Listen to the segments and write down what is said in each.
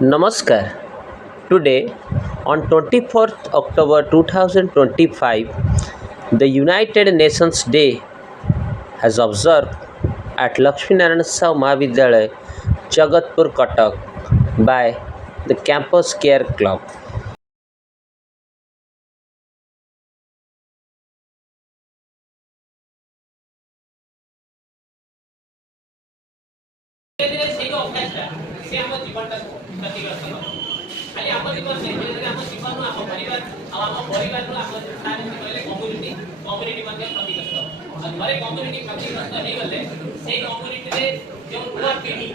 Namaskar. Today, on 24th October 2025, the United Nations Day has observed at Lakshminarayan Sahu Mahavidyalaya, Jagatpur, Cuttack by the Campus Care Club. ଖାଲି ଆମ ଜୀବନ ନାହିଁ ଧୀରେ ଆମ ଜୀବନରୁ ଆମ ପରିବାର ଆଉ ଆମ ପରିବାରରୁ ଆମ କହିଲେ କମ୍ୟୁନିଟି ମଧ୍ୟ କ୍ଷତିଗ୍ରସ୍ତ ଆଉ ଘରେ କମ୍ୟୁନିଟି କ୍ଷତିଗ୍ରସ୍ତ ହେଇଗଲେ ସେଇ କମ୍ୟୁନିଟିରେ ଯେଉଁ ନୂଆ ପିଢ଼ି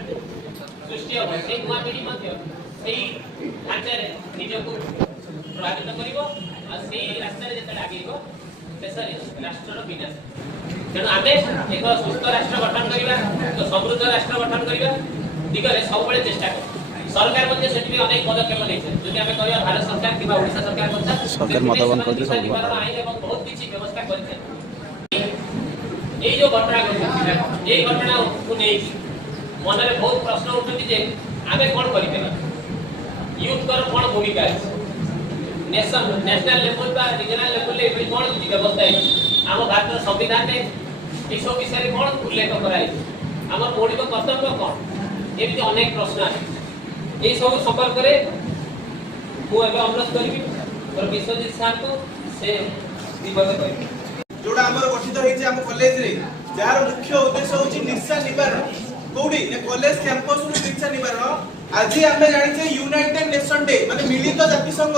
ସୃଷ୍ଟି ହେବ ସେଇ ନୂଆ ପିଢ଼ି ମଧ୍ୟ ସେଇ ଢାଞ୍ଚାରେ ନିଜକୁ ପ୍ରଭାବିତ କରିବ ଆଉ ସେଇ ରାସ୍ତାରେ ଯେତେବେଳେ ଆଗେଇବ ଶେଷରେ ରାଷ୍ଟ୍ରର ବିନାଶ। ତେଣୁ ଆମେ ଏକ ସୁସ୍ଥ ରାଷ୍ଟ୍ର ଗଠନ କରିବା ଏକ ସମୃଦ୍ଧ ରାଷ୍ଟ୍ର ଗଠନ କରିବା ଦିଗରେ ସବୁବେଳେ ଚେଷ୍ଟା କରୁ। सरकार मध्ये सेठी अनेक पदक्षेप लेछे जदि हमें कहया भारत सरकार किबा ओडिशा सरकार करता सरकार मतदान करते सब आइन एवं बहुत किछि व्यवस्था करते एई जो घटना घटिला एई घटना को नै मन रे बहुत प्रश्न उठुति जे आमे कोन करि पेला यूथ कर कोन भूमिका है नेशनल लेवल बा रीजनल लेवल ले कोन व्यवस्था है हम भारत संविधान में ई सब विषय रे कोन उल्लेख कराई हमर मौलिक कर्तव्य कोन एमिति अनेक प्रश्न है ये सब संपर्क रे मु एबे अनुरोध करबी और विश्वजीत सर को से दिवस करबी जोड़ा हमर गठित होई जे हम कॉलेज रे जार मुख्य उद्देश्य होची निशा निवारण कोडी ए कॉलेज कैंपस नु निशा निवारण आज हमें जानि जे यूनाइटेड नेशन डे माने मिलित जाति संघ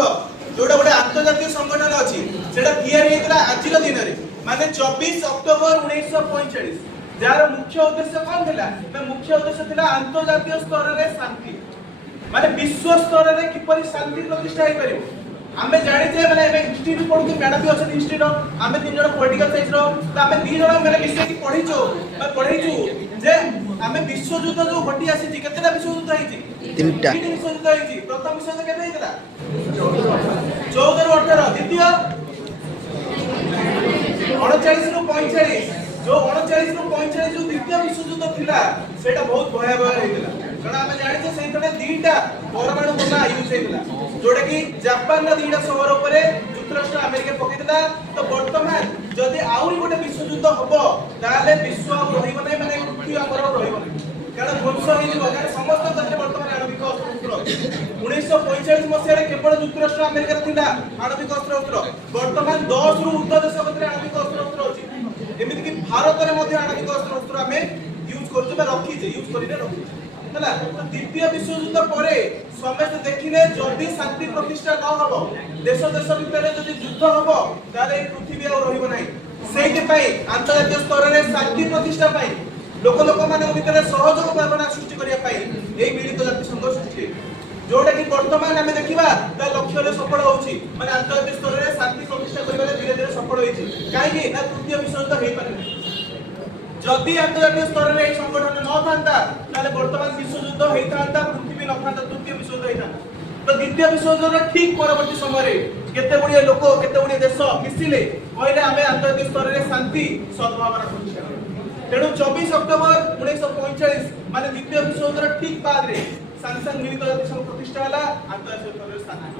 जोड़ा गोटे अंतर्राष्ट्रीय संगठन अछि सेटा तयारी हेतला आज रो दिन रे माने 24 अक्टोबर 1945 जार मुख्य उद्देश्य कोन थिला ना मुख्य उद्देश्य थिला अंतर्राष्ट्रीय स्तर रे शांति माने विश्व स्तर रे किपरि शांति प्रतिष्ठा हे परिबो हमें जानि जे माने एबे हिस्ट्री भी पढु मैडम भी अछन हिस्ट्री रो हमें तीन जण पॉलिटिकल साइंस रो त हमें तीन जण मेरे विषय की पढिचो पढैचु जे हमें विश्व युद्ध जो घटी आसी जी केतेटा विश्व युद्ध हेची तीनटा विश्व युद्ध हेची प्रथम विश्व युद्ध केते हेतला 14 रो 18 द्वितीय 39 रो 45 जो 39 रो 45 जो द्वितीय विश्व युद्ध थिला सेटा बहुत भयावह हेतला कारण हमें जानि जे सेतने दीटा परमाणु बोमा यूज हेतला जोडा कि जापान ना दीटा शहर ऊपर युक्तराष्ट्र अमेरिका पकेतला तो वर्तमान जदी आउरी गोटे विश्व युद्ध हबो ताले विश्व रहिबो नै माने पृथ्वी हमर रहिबो नै कारण ध्वंस होई जिवो कारण समस्त क्षेत्र वर्तमान आणविक अस्त्र 1945 मसिया रे केवल युक्तराष्ट्र अमेरिका थिला आणविक अस्त्र वर्तमान 10 रु ऊर्ध्व देश भितर आणविक अस्त्र अछि एमिति कि भारत रे मध्ये आणविक अस्त्र हमें यूज करछु बा रखी जे यूज करिने रखी हला द्वितीय विश्व युद्ध परे समस्त देखिले जल्दी शांति प्रतिष्ठा न हबो देश देश भितर जदि युद्ध हबो ताले पृथ्वी आ रहिबो नै सेहि पई अंतर्राष्ट्रीय स्तर रे शांति प्रतिष्ठा पई लोक माने भितर सहयोग भावना सृष्टि करिया पई एई मिलित जाति संघ सृष्टि जोटा कि वर्तमान हमें देखिबा ता लक्ष्य रे सफल होउची माने अंतर्राष्ट्रीय स्तर रे शांति प्रतिष्ठा करिबारे धीरे धीरे सफल होइची काहे कि ना तृतीय विश्व युद्ध हेइ पारे जदि अंतर्राष्ट्रीय स्तर रे संगठन न थांता ताले वर्तमान विश्व युद्ध हेइतांता पृथ्वी न थांता तृतीय विश्व युद्ध हेइतांता तो द्वितीय विश्व युद्ध ठीक परवर्ती समय रे केते बढिया लोक केते बढिया देश मिसिले कहले हमें अंतर्राष्ट्रीय स्तर रे शांति सद्भावना प्रतिष्ठा तेणु 24 अक्टोबर 1945 माने द्वितीय विश्व युद्ध ठीक बाद रे सांसद मिलित जाति संघ प्रतिष्ठा हला अंतर्राष्ट्रीय स्तर रे शांति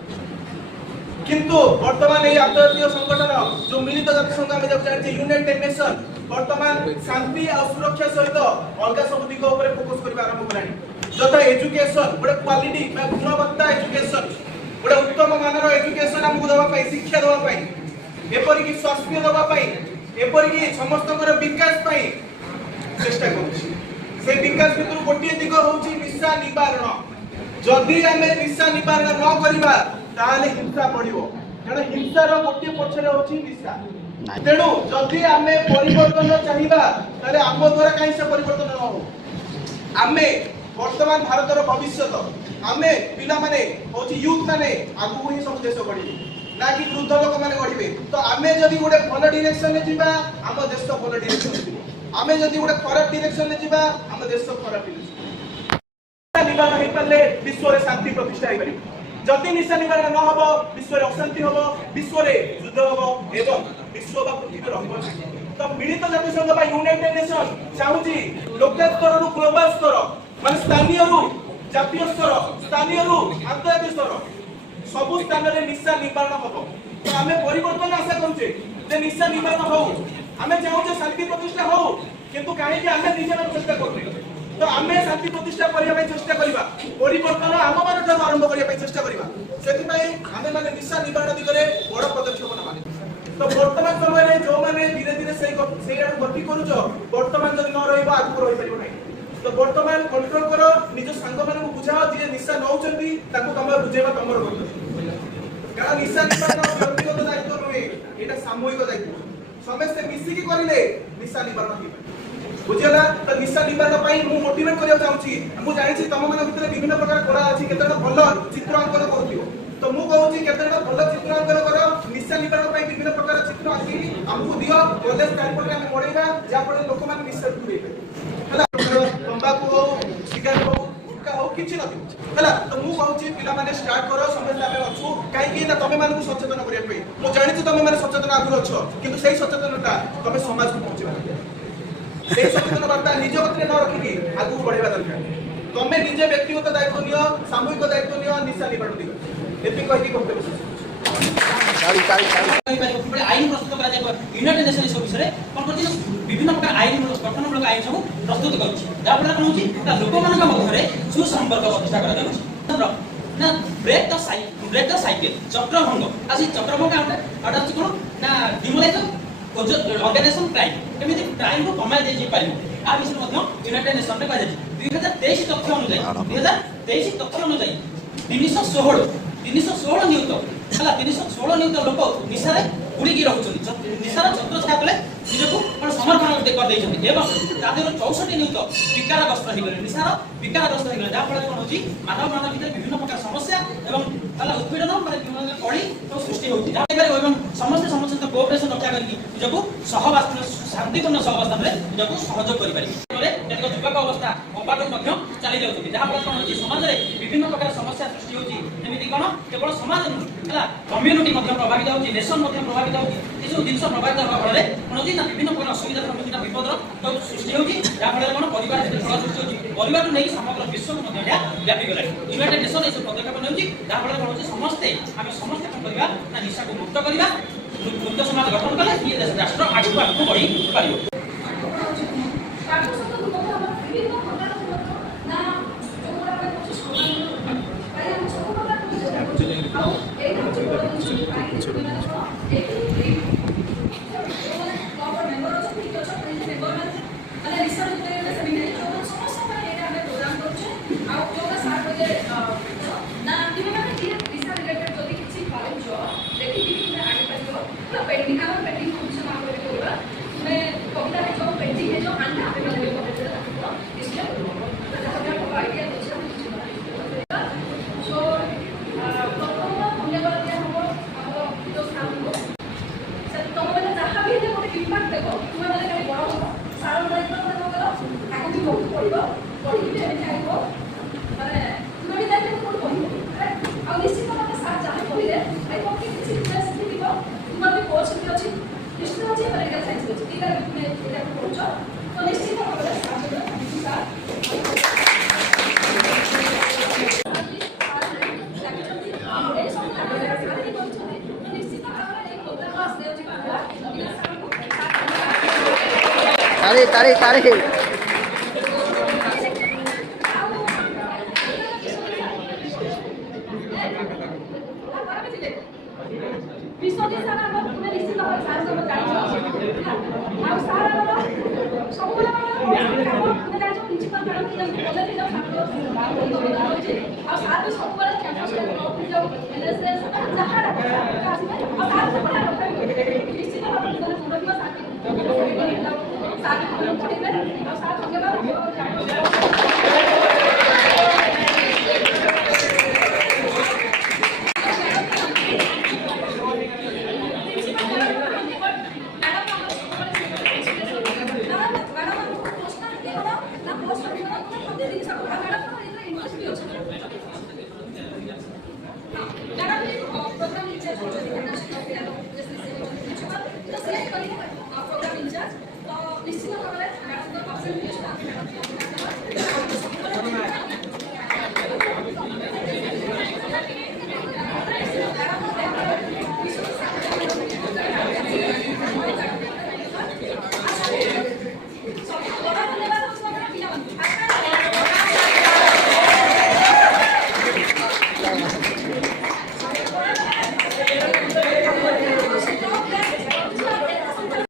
किंतु वर्तमान এই अंतर्राष्ट्रीय संगठन जो मिलित जाति संघ हम जब जानि यूनाइटेड नेशन वर्तमान शांति और सुरक्षा सहित अलग सब दिग ऊपर फोकस करबा आरंभ करानी जता एजुकेशन बडे क्वालिटी बा गुणवत्ता एजुकेशन बडे उत्तम मानर एजुकेशन हमकु दबा पई शिक्षा दबा पई एपरि कि स्वास्थ्य दबा पई एपरि कि समस्त कर विकास पई चेष्टा करूची से विकास भितर गोटिए दिग होची निशा निवारण जदि हमें निशा निवारण न करिबा ताले हिंसा पड़िबो कारण हिंसार गोटिए पछरे होची निशा तेणु जदि आमे परिवर्तन चाहिबा ताले आम द्वारा काई से परिवर्तन न हो आमे वर्तमान भारतर भविष्य आमे पिला माने होची यूथ माने आगु ही सब देश बढ़िबे ना कि वृद्ध लोक माने बढ़िबे तो आमे जदि गोटे भल डायरेक्शन ले जिबा आम देश भल डायरेक्शन ले जिबो आमे जदि गोटे खराब डायरेक्शन ले जिबा आम देश खराब डायरेक्शन निवारण हे पले विश्व रे शांति प्रतिष्ठा हे परिबो जदि निशा निवारण न हबो विश्व रे अशांति हबो विश्व रे युद्ध हबो एवं विश्व बा पृथ्वी रहबो तो मिलित जाति संघ बा यूनाइटेड नेशन चाहुची लोकल स्तर रु ग्लोबल स्तर माने स्थानीय रु জাতীয় স্তর স্থানীয় রু আন্তর্জাতিক স্তর সবু স্থাନରେ নিশা নিবারণ হব। তো আমি পরিবর্তন আশা করছে যে নিশা নিবারণ হও, আমি চাহুছে শান্তি প্রতিষ্ঠা হও, কিন্তু কাহিঁকি আমি নিজের চেষ্টা করবে। তো আমি শান্তি প্রতিষ্ঠা করা চেষ্টা করা, পরিবর্তন আমমানঠু আরম্ভ করা চেষ্টা করা, সেপাই আমি মানে নিশা নিবারণ দিগরে বড় পদক্ষেপ নেবা। তো বর্তমান সময়ে যে ধীরে ধীরে সেই আড়ু গতি করুছ, বর্তমান যদি ন রহব আগুক রহিপার না। তো বর্তমান কন্ট্রোল কর, নিজ সাঙ্গ মানুষ বুঝাও যে নিশা নৌଛନ୍ତି তাকে তোমার বুঝাইবা তোমার কর্তব্য। কারণ নিশা নিবারণ ব্যক্তিগত দায়িত্ব নুহে, এটা সামূহিক দায়িত্ব। সমস্তে মিশিকি করিলে নিশা নিবারণ হইব। বুঝিলা? তো নিশা নিবারণ পাই মু মোটিভেট করিয়া চাহুছি। মু জানিছি তম মান ভিতরে বিভিন্ন প্রকার কলা আছে, কেতটা ভাল চিত্রাঙ্কন করুথিব। তো মু কହୁছি কেতটা ভাল চিত্রাঙ্কন কর, নিশা নিবারণ পাই বিভিন্ন প্রকার চিত্র আছে আমକୁ দিও, কলেজ চারিপটে আমি পড়াইবা, যা ফଳରେ ଲୋକମାନେ ନିଶାରୁ ଦୂରେଇ ପାରିବେ। ହେଲା, ତମ୍ବାକୁ ହଉ, ସିଗାରେଟ ହଉ, ଗୁଟକା ହଉ, କିଛି ନଥିବ। ହେଲା, ତ ମୁଁ କହୁଛି ପିଲାମାନେ ଷ୍ଟାର୍ଟ କର, ସମସ୍ତେ ଆମେ ଅଛୁ। କାହିଁକି ନା ତମେ ମାନଙ୍କୁ ସଚେତନ କରିବା ପାଇଁ। ମୁଁ ଜାଣିଛି ତମେ ମାନେ ସଚେତନ ଆଗରୁ ଅଛ, କିନ୍ତୁ ସେଇ ସଚେତନତା ତମେ ସମାଜକୁ ପହଞ୍ଚିବା ଦରକାର। ସେଇ ସଚେତନ ବାର୍ତ୍ତା ନିଜ କତିରେ ନ ରଖିକି ଆଗକୁ ବଢେଇବା ଦରକାର। ତମେ ନିଜେ ବ୍ୟକ୍ତିଗତ ଦାୟିତ୍ୱ ନିଅ, ସାମୂହିକ ଦାୟିତ୍ୱ ନିଅ, ନିଶା ନିବାରଣ ଦିଗ। ଏତିକି କହିକି କର୍ତ୍ତବ୍ୟ ଶେଷ। আইন প্রস্তুত করা যাবে। ইউনাইটেড নেশন এই বিষয়ে কোন করছে বিভিন্ন প্রকার আইন গঠনমূলক আইন সব প্রস্তুত করছে, যার ফলে কোন হচ্ছে না লোকମାନଙ୍କ মধ্যে সুসম্পর্ক প্রতিষ্ঠা করা যাচ্ছে। না ব্রেক দ্য সাইকেল চক্রভঙ্গ আসি চক্রভঙ্গ আউটা হচ্ছে কোন না ডিমোলাইজ অর্গানাইজেশন ক্রাইম, কেমিতি ক্রাইম কো কমাই দেই পারিব। আর বিষয়ে মধ্যে ইউনাইটেড নেশন রে কাজ আছে 2023 তথ্য অনুযায়ী 2023 তথ্য অনুযায়ী 316 নিযুক্ত ହେଲା 316 ନିୟୁତ ଲୋକ ନିଶାରେ ବୁଡ଼ିକି ରହୁଛନ୍ତି। ନିଶାର ଛତ୍ରଛାୟା ତଳେ ନିଜକୁ ସମର୍ପଣ କରିଦେଇଛନ୍ତି ଏବଂ ତା ଦେହରୁ 64 ନିୟୁତ ବିକାରଗ୍ରସ୍ତ ହେଇଗଲେ, ନିଶାର ବିକାରଗ୍ରସ୍ତ ହେଇଗଲେ, ଯାହା ଫଳରେ କ'ଣ ହେଉଛି ମାନବ ଭିତରେ ବିଭିନ୍ନ ପ୍ରକାର ସମସ୍ୟା ଏବଂ ଉତ୍ପୀଡ଼ନ ମାନେ କଳି ସୃଷ୍ଟି ହେଉଛି। ଏବଂ ସମସ୍ତେ ସମସ୍ତଙ୍କ କୋଅପରେସନ ରକ୍ଷା କରିକି ନିଜକୁ ଶାନ୍ତିପୂର୍ଣ୍ଣ ସହବାସ୍ଥାନରେ ନିଜକୁ ସହଯୋଗ କରିପାରିବେ। କେତେକ ଯୁବକ ଅବସ୍ଥା ଅବାଟକୁ ମଧ୍ୟ ଚାଲି ଯାଉଛନ୍ତି, ଯାହା ଫଳରେ କ'ଣ ହେଉଛି ସମାଜରେ ବିଭିନ୍ନ ପ୍ରକାର ସମସ୍ୟା ସୃଷ୍ଟି ହେଉଛି। ଯେମିତି କ'ଣ କେବଳ ସମାଜ ନୁହେଁ, ହେଲା କମ୍ୟୁନିଟି ମଧ୍ୟ ପ୍ରଭାବିତ ହେଉଛି, ନେସନ ମଧ୍ୟ ପ୍ରଭାବିତ ହେଉଛି। ଏସବୁ ଜିନିଷ ପ୍ରଭାବିତ ହେବା ଫଳରେ କ'ଣ ହେଉଛି ନା ବିଭିନ୍ନ ପ୍ରକାର ଅସୁବିଧାର ସମ୍ମୁଖୀନ ବିପଦର ସୃଷ୍ଟି ହେଉଛି, ଯାହାଫଳରେ କ'ଣ ପରିବାର ଭିତରେ କଳହ ସୃଷ୍ଟି ହେଉଛି। ପରିବାରଠୁ ନେଇ ସମଗ୍ର ବିଶ୍ୱକୁ ମଧ୍ୟ ଏହା ବ୍ୟାପିଗଲାଣି। ୟୁନାଇଟେଡ୍ ନେସନ ଏସବୁ ପଦକ୍ଷେପ ନେଉଛି, ଯାହାଫଳରେ କ'ଣ ହେଉଛି ଆମେ ସମସ୍ତେ କ'ଣ କରିବା ନା ନିଶାକୁ ମୁକ୍ତ କରିବା, ମୁକ୍ତ ସମାଜ ଗଠନ କଲେ ଇଏ ରାଷ୍ଟ୍ର ଆଗକୁ ଆଗକୁ ବଢ଼ି ପାରିବ। तारे प्रोग्राम इंचार्ज तो निश्चित भाव में ଅଛି